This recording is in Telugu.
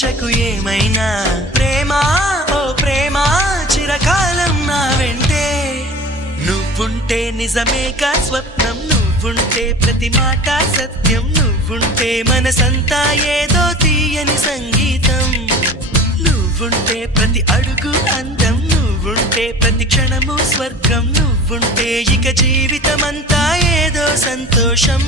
ఊహించకు ఏమైనా ప్రేమ ఓ ప్రేమ చిరకాలం నా వెంటే నువ్వుంటే నిజమేగా స్వప్నం నువ్వుంటే ప్రతి మాట సత్యం నువ్వుంటే మనసంతా ఏదో తీయని సంగీతం నువ్వుంటే ప్రతి అడుగు అందం నువ్వుంటే ప్రతి క్షణము స్వర్గం నువ్వుంటే ఇక జీవితమంతా ఏదో సంతోషం